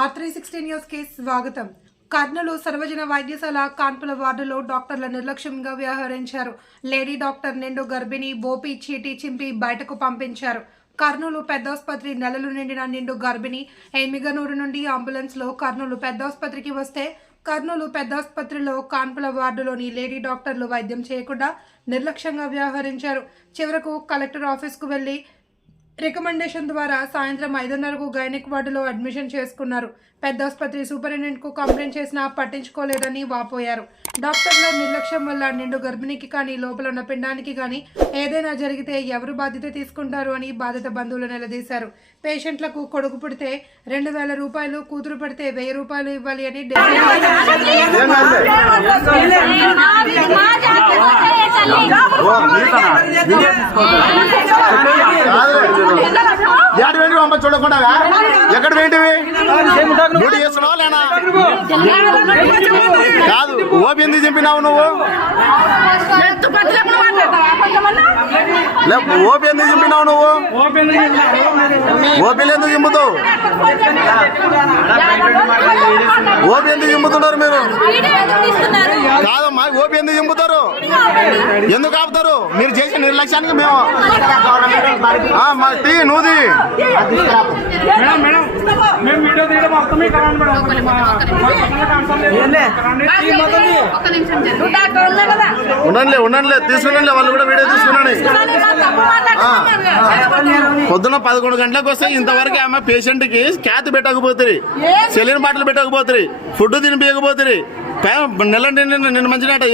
Are three sixty న్యూస్కి స్వాగతం. కర్నూలు సర్వజన వైద్యశాల కాన్పుల వార్డులో డాక్టర్ల నిర్లక్ష్యంగా వ్యవహరించారు. లేడీ డాక్టర్ నిండు గర్భిణి బోపి చీటి చింపి బయటకు పంపించారు. కర్నూలు పెద్దాసుపత్రి నెలలు నిండిన నిండు గర్భిణి ఎమిగనూరు నుండి అంబులెన్స్లో కర్నూలు పెద్దాసుపత్రికి వస్తే కర్నూలు పెద్దాసుపత్రిలో కాన్పుల వార్డులోని లేడీ డాక్టర్లు వైద్యం చేయకుండా నిర్లక్ష్యంగా వ్యవహరించారు. చివరకు కలెక్టర్ ఆఫీస్కు వెళ్ళి రికమెండేషన్ ద్వారా సాయంత్రం ఐదున్నరకు గైనిక్ వార్డులో అడ్మిషన్ చేసుకున్నారు. పెద్ద ఆసుపత్రి సూపరింటెండెంట్కు కంప్లైంట్ చేసినా పట్టించుకోలేదని వాపోయారు. డాక్టర్ల నిర్లక్ష్యం వల్ల నిండు గర్భిణికి కానీ లోపల ఉన్న పిండానికి కానీ ఏదైనా జరిగితే ఎవరు బాధ్యత తీసుకుంటారు అని బాధిత బంధువులు నిలదీశారు. పేషెంట్లకు కొడుకు పుడితే రెండు వేల రూపాయలు కూతురు పడితే వెయ్యి రూపాయలు ఇవ్వాలి అని ఏడు చూడకుండా ఎక్కడ వేంటివి డ్యూటీ చేస్తున్నావా లేనా? కాదు ఓపి ఎందుకు చంపినావు నువ్వు. లే ఓపి ఎందుకు చంపినావు నువ్వు. ఓపీలు ఎందుకు చంపుతావు? ఓపి ఎందుకు చంపుతున్నారు మీరు. కాదమ్మా ఓపి ఎందుకు చంపుతారు. ఎందుకు ఆపుతారు? మీరు చేసిన నిర్లక్ష్యానికి మేము టీ నూది. మేడం మేడం మేము వీడియో తీయడం మొత్తమే కరాండి మేడం? ఉండండి ఉండండి. తీసుకురండి వాళ్ళు కూడా వీడియో తీసుకురండి. పొద్దున పదకొండు గంటలకు వస్తే ఇంతవరకు ఆమె పేషెంట్కి క్యాత్ పెట్టకపోతుంది సెలిన్ బాటిల్ పెట్టకపోతుంది ఫుడ్ తినిపించకపోతుంది నెల నిన్న మంచినట్ట